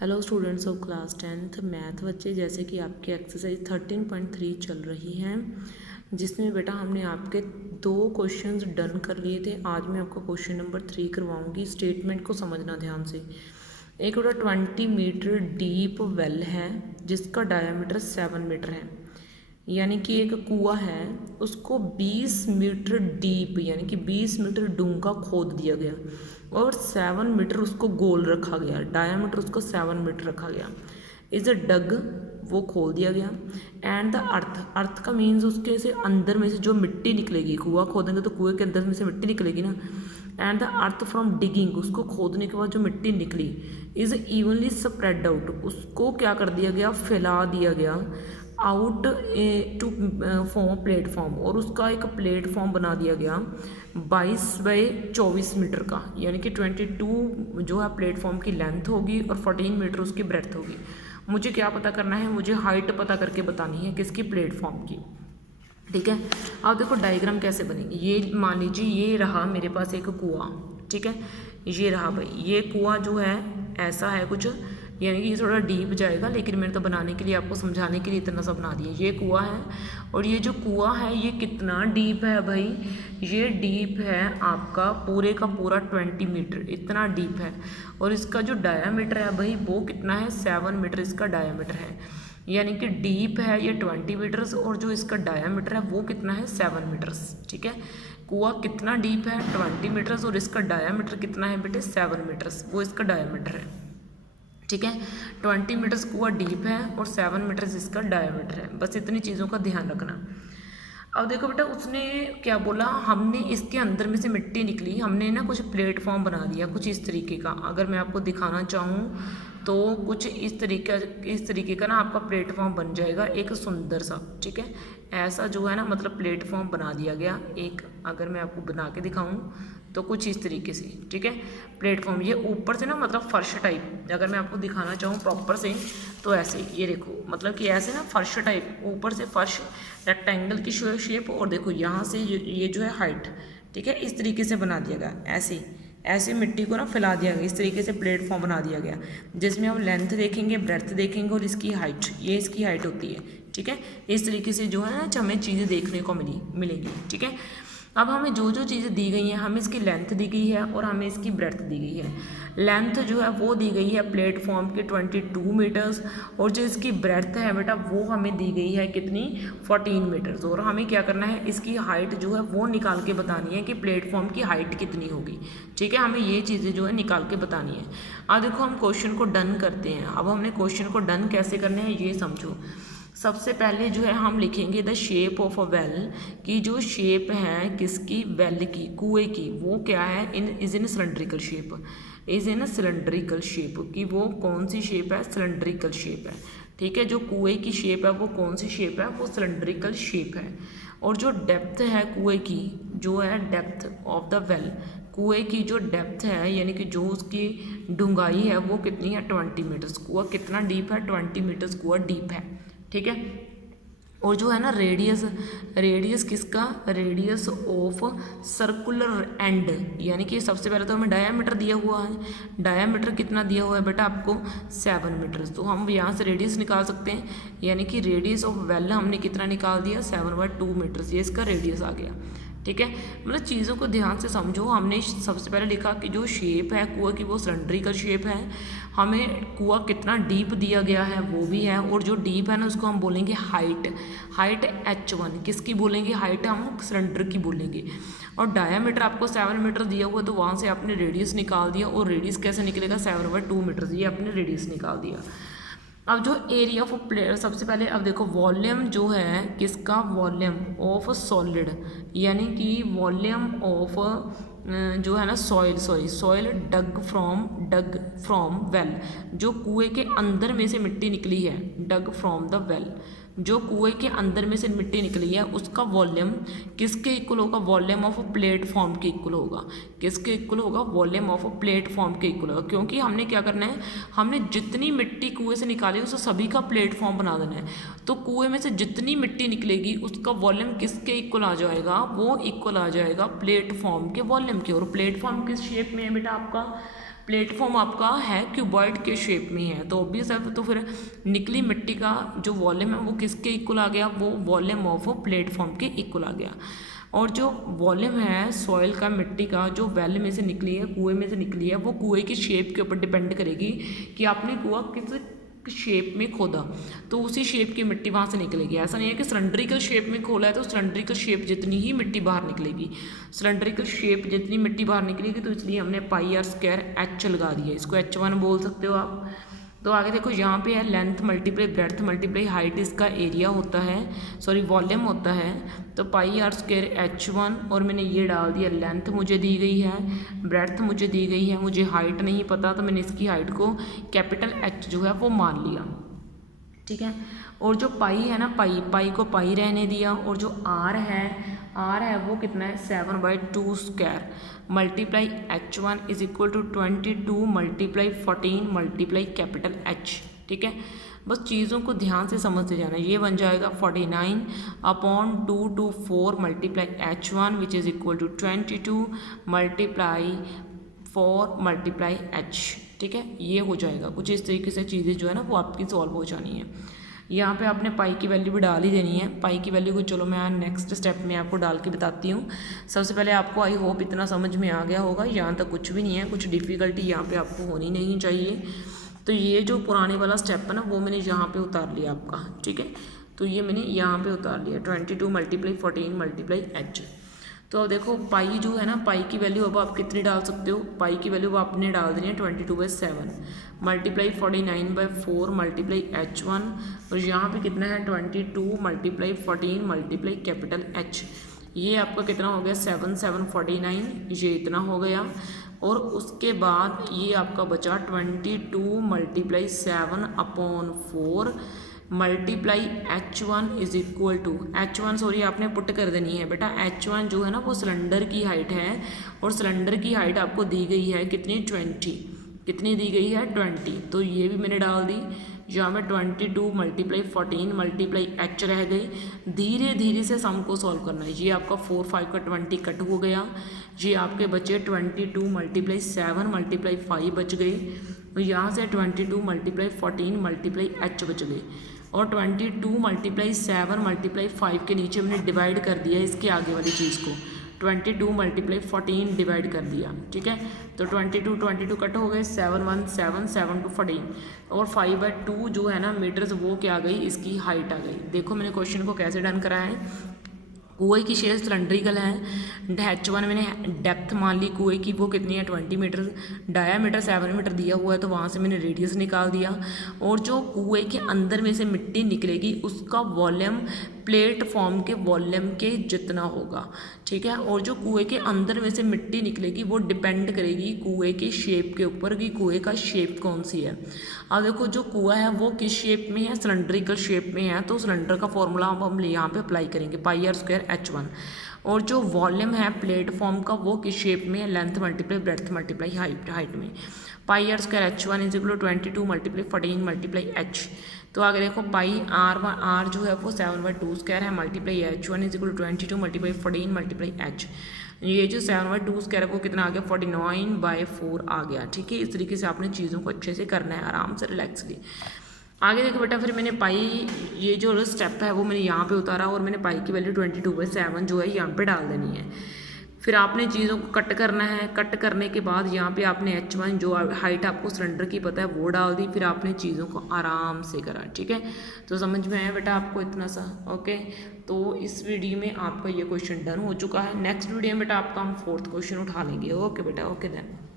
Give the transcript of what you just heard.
Hello students of class 10th math बच्चे, जैसे कि आपकी एक्सरसाइज 13.3 चल रही है, जिसमें बेटा हमने आपके 2 क्वेश्चंस डन कर लिए थे। आज मैं आपको क्वेश्चन नंबर 3 करवाऊंगी। स्टेटमेंट को समझना ध्यान से। एक बेटा 20 मीटर डीप वेल है जिसका डायामीटर 7 मीटर है, यानी कि एक कुआं है, उसको 20 मीटर डीप यानी कि 20 मीटर डूंगा खोद दिया गया और 7 मीटर उसको गोल रखा गया, डायामीटर उसको 7 मीटर रखा गया। इज अ डग, वो खोल दिया गया। एंड द अर्थ, अर्थ का मीन्स उसके से अंदर में से जो मिट्टी निकलेगी, कुआं खोदेंगे तो कुएं के अंदर में से मिट्टी निकलेगी ना। And the earth from digging, उसको खोदने के बाद जो मिट्टी निकली, इज इवनली स्प्रेड आउट, उसको क्या कर दिया गया, फैला दिया गया आउट टू फॉर्म प्लेटफॉर्म, और उसका एक प्लेटफॉर्म बना दिया गया 22 बाई 24 मीटर का, यानी कि 22 जो है प्लेटफॉर्म की लेंथ होगी और 14 मीटर उसकी ब्रेथ होगी। मुझे क्या पता करना है, मुझे हाइट पता करके बतानी है किसकी, प्लेटफॉर्म की। ठीक है, अब देखो डायग्राम कैसे बनेगी। ये मान लीजिए ये रहा मेरे पास एक कुआं, ठीक है, ये रहा भाई, ये कुआं जो है ऐसा है कुछ, यानी कि ये थोड़ा डीप जाएगा, लेकिन मैंने तो बनाने के लिए, आपको समझाने के लिए इतना सा बना दिया। ये कुआं है, और ये जो कुआं है ये कितना डीप है भाई, ये डीप है आपका पूरे का पूरा 20 मीटर, इतना डीप है। और इसका जो डायामीटर है भाई वो कितना है, 7 मीटर इसका डायामीटर है, यानी कि डीप है ये 20 मीटर्स और जो इसका डायामीटर है वो कितना है, 7 मीटर्स। ठीक है, कुआं कितना डीप है, 20 मीटर्स, और इसका डायामीटर कितना है बेटे, 7 मीटर्स, वो इसका डायामीटर है। ठीक है, 20 मीटर्स कुआं डीप है और 7 मीटर्स इसका डायामीटर है। बस इतनी चीज़ों का ध्यान रखना। अब देखो बेटा, उसने क्या बोला, हमने इसके अंदर में से मिट्टी निकली, हमने ना कुछ प्लेटफॉर्म बना दिया कुछ इस तरीके का। अगर मैं आपको दिखाना चाहूँ तो कुछ इस तरीके का ना आपका प्लेटफॉर्म बन जाएगा, एक सुंदर सा। ठीक है, ऐसा जो है ना, मतलब प्लेटफॉर्म बना दिया गया एक। अगर मैं आपको बना के दिखाऊँ तो कुछ इस तरीके से, ठीक है, प्लेटफॉर्म। ये ऊपर से ना मतलब फर्श टाइप, अगर मैं आपको दिखाना चाहूँ प्रॉपर से तो ऐसे, ये देखो, मतलब कि ऐसे ना फर्श टाइप, ऊपर से फर्श रेक्टेंगल की शेप, और देखो यहाँ से ये जो है हाइट, ठीक है, इस तरीके से बना दिया गया। ऐसे ऐसे मिट्टी को ना फैला दिया गया, इस तरीके से प्लेटफॉर्म बना दिया गया, जिसमें हम लेंथ देखेंगे, ब्रेथ देखेंगे और इसकी हाइट, ये इसकी हाइट होती है। ठीक है, इस तरीके से जो है ना हमें चीज़ें देखने को मिलेंगी। ठीक है, अब हमें जो जो चीज़ें दी गई हैं, हमें इसकी लेंथ दी गई है और हमें इसकी ब्रेथ दी गई है। लेंथ जो है वो दी गई है प्लेटफॉर्म की 22 मीटर्स, और जो इसकी ब्रेथ है बेटा वो हमें दी गई है कितनी, 14 मीटर्स। और हमें क्या करना है, इसकी हाइट जो है वो निकाल के बतानी है कि प्लेटफॉर्म की हाइट कितनी होगी। ठीक है, हमें ये चीज़ें जो है निकाल के बतानी है। अब देखो हम क्वेश्चन को डन करते हैं। अब हमने क्वेश्चन को डन कैसे करने हैं ये समझो। सबसे पहले जो है हम लिखेंगे the shape of a well, की जो शेप है किसकी, वेल की, कुएं की, वो क्या है, is in cylindrical shape, is in cylindrical shape, की वो कौन सी शेप है, सिलेंड्रिकल शेप है। ठीक है, जो कुएं की शेप है वो कौन सी शेप है, वो सिलेंड्रिकल शेप है। और जो डेप्थ है कुएं की, जो है डेप्थ ऑफ द वेल, कुएं की जो डेप्थ है यानी कि जो उसकी डूंगाई है वो कितनी है, 20 मीटर्स। कुआं कितना डीप है, 20 मीटर्स कुआं डीप है। ठीक है, और जो है ना रेडियस, रेडियस किसका, रेडियस ऑफ सर्कुलर एंड, यानी कि सबसे पहले तो हमें डायामीटर दिया हुआ है, डायामीटर कितना दिया हुआ है बेटा आपको, 7 मीटर्स। तो हम यहाँ से रेडियस निकाल सकते हैं, यानी कि रेडियस ऑफ वेल हमने कितना निकाल दिया, 7/2 मीटर्स, ये इसका रेडियस आ गया। ठीक है, मतलब चीज़ों को ध्यान से समझो। हमने सबसे पहले लिखा कि जो शेप है कुआं की वो सिलेंड्रिकल शेप है, हमें कुआं कितना डीप दिया गया है वो भी है, और जो डीप है ना उसको हम बोलेंगे हाइट, हाइट H1, किसकी बोलेंगे, हाइट हम सिलेंडर की बोलेंगे। और डायामीटर आपको 7 मीटर दिया हुआ, तो वहाँ से आपने रेडियस निकाल दिया, और रेडियस कैसे निकलेगा, 7/2 मीटर, ये आपने रेडियस निकाल दिया। अब जो एरिया ऑफ प्लेयर, सबसे पहले अब देखो वॉल्यूम जो है किसका, वॉल्यूम ऑफ सॉलिड, यानी कि वॉल्यूम ऑफ जो है ना सॉइल डग फ्रॉम वेल, जो कुएं के अंदर में से मिट्टी निकली है, डग फ्रॉम द वेल, जो कुएं के अंदर में से मिट्टी निकली है उसका वॉल्यूम किसके इक्वल होगा, वॉल्यूम ऑफ प्लेटफॉर्म के इक्वल होगा। किसके इक्वल होगा, वॉल्यूम ऑफ प्लेटफॉर्म के इक्वल होगा, क्योंकि हमने क्या करना है, हमने जितनी मिट्टी कुएं से निकाली उसे सभी का प्लेटफॉर्म बना देना है। तो कुएं में से जितनी मिट्टी निकलेगी उसका वॉल्यूम किसके इक्वल आ जाएगा, वो इक्वल आ जाएगा प्लेटफॉर्म के वॉल्यूम के। और प्लेटफॉर्म किस शेप में है बेटा आपका, प्लेटफॉर्म आपका है क्यूबॉइड के शेप में है, तो ऑब्वियस है, तो फिर निकली मिट्टी का जो वॉल्यूम है वो किसके इक्वल आ गया, वो वॉल्यूम ऑफ प्लेटफॉर्म के इक्वल आ गया। और जो वॉल्यूम है सॉइल का, मिट्टी का, जो वेल में से निकली है, कुएं में से निकली है, वो कुएं की शेप के ऊपर डिपेंड करेगी कि आपने कुआं किस शेप में खोदा, तो उसी शेप की मिट्टी वहाँ से निकलेगी। ऐसा नहीं है कि सिलेंड्रिकल शेप में खोला है तो सिलेंड्रिकल शेप जितनी ही मिट्टी बाहर निकलेगी, सिलेंड्रिकल शेप जितनी मिट्टी बाहर निकलेगी, तो इसलिए हमने पाई आर स्क्वायर एच लगा दिया, इसको H1 बोल सकते हो आप। तो आगे देखो यहाँ पे है length multiply breadth multiply height, इसका एरिया होता है, सॉरी वॉल्यूम होता है, तो पाई आर स्क्वायर H1, और मैंने ये डाल दिया, लेंथ मुझे दी गई है, ब्रेड्थ मुझे दी गई है, मुझे हाइट नहीं पता तो मैंने इसकी हाइट को कैपिटल H जो है वो मान लिया, ठीक है। और जो पाई है ना, पाई को पाई रहने दिया, और जो आर है वो कितना है 7/2 square multiply H1 is equal to 22 multiply 14 multiply capital H, ठीक है। बस चीज़ों को ध्यान से समझते जाना। ये बन जाएगा 49/2 multiply H1 which is equal to 22 multiply 4 multiply H, ठीक है। ये हो जाएगा कुछ इस तरीके से, चीज़ें जो है ना वो आपकी सॉल्व हो जानी है। यहाँ पे आपने पाई की वैल्यू भी डाल ही देनी है। पाई की वैल्यू को चलो मैं नेक्स्ट स्टेप में आपको डाल के बताती हूँ। सबसे पहले आपको आई होप इतना समझ में आ गया होगा, यहाँ तक कुछ भी नहीं है, कुछ डिफ़िकल्टी यहाँ पे आपको होनी नहीं चाहिए। तो ये जो पुराने वाला स्टेप है ना वो मैंने यहाँ पे उतार लिया आपका, ठीक है। तो ये मैंने यहाँ पे उतार लिया 22 मल्टीप्लाई 14 मल्टीप्लाई H। तो अब देखो पाई जो है ना, पाई की वैल्यू अब आप कितनी डाल सकते हो, पाई की वैल्यू आपने डाल देनी है 22/7 मल्टीप्लाई 49/4 मल्टीप्लाई H1, और यहाँ पे कितना है 22 मल्टीप्लाई 14 मल्टीप्लाई कैपिटल H। ये आपका कितना हो गया 7/7 ये इतना हो गया। और उसके बाद ये आपका बचा 22 मल्टीप्लाई 7/4 मल्टीप्लाई H1 is equal to H1, sorry आपने पुट कर देनी है बेटा। H1 जो है ना वो सिलेंडर की हाइट है, और सिलेंडर की हाइट आपको दी गई है कितनी 20, कितनी दी गई है 20, तो ये भी मैंने डाल दी। यहाँ में 22 मल्टीप्लाई 14 मल्टीप्लाई H रह गई। धीरे धीरे से सम को सॉल्व करना है। ये आपका 4 5 का 20 कट हो गया, ये आपके बचे 22 मल्टीप्लाई 7 मल्टीप्लाई 5 बच गए, और यहाँ से 22 मल्टीप्लाई 14 मल्टीप्लाई H बच गए, और 22 मल्टीप्लाई 7 मल्टीप्लाई 5 के नीचे मैंने डिवाइड कर दिया इसके आगे वाली चीज़ को, 22 मल्टीप्लाई 14 डिवाइड कर दिया, ठीक है। तो 22 कट हो गए, 7 1 7 7 2 14, और 5/2 जो है ना मीटर्स वो क्या आ गई, इसकी हाइट आ गई। देखो मैंने क्वेश्चन को कैसे डन करा है। कुएँ की शेप सिलेंड्रिकल है, H1 मैंने डेप्थ मान ली कुएँ की, वो कितनी है 20 मीटर, डायामीटर 7 मीटर दिया हुआ है, तो वहाँ से मैंने रेडियस निकाल दिया। और जो कुएँ के अंदर में से मिट्टी निकलेगी उसका वॉल्यूम प्लेटफॉर्म के वॉल्यूम के जितना होगा, ठीक है। और जो कुएँ के अंदर में से मिट्टी निकलेगी वो डिपेंड करेगी कुएँ के शेप के ऊपर कि कुएँ का शेप कौन सी है। अब देखो जो कुआं है वो किस शेप में है, सिलेंड्रिकल शेप में है, तो सिलेंडर का फॉर्मूला हम यहाँ पे अप्लाई करेंगे पाई आर स्क्वायर H1। और जो वॉल्यूम है प्लेटफॉर्म का वो किस शेप में है, length multiply breadth multiply height में। Pi r square H1 is equal to 22 multiply 14 multiply H। तो आगे देखो पाई आर जो है वो 7/2 स्क्वायर है multiply H1 is equal to 22 multiply 14 multiply H। ये जो 7/2 स्क्वायर है वो कितना आ गया 49/4 आ गया, ठीक है। इस तरीके से आपने चीज़ों को अच्छे से करना है, आराम से रिलैक्सली। आगे देखो बेटा, फिर मैंने पाई ये जो स्टेप है वो मैंने यहाँ पे उतारा, और मैंने पाई की वैल्यू 22/7 जो है यहाँ पे डाल देनी है। फिर आपने चीज़ों को कट करना है। कट करने के बाद यहाँ पे आपने H1 जो हाइट आपको सिलेंडर की पता है वो डाल दी, फिर आपने चीज़ों को आराम से करा, ठीक है। तो समझ में आया बेटा आपको इतना सा, ओके। तो इस वीडियो में आपका ये क्वेश्चन डन हो चुका है। नेक्स्ट वीडियो में बेटा आपका हम 4th क्वेश्चन उठा लेंगे, ओके बेटा, ओके देन।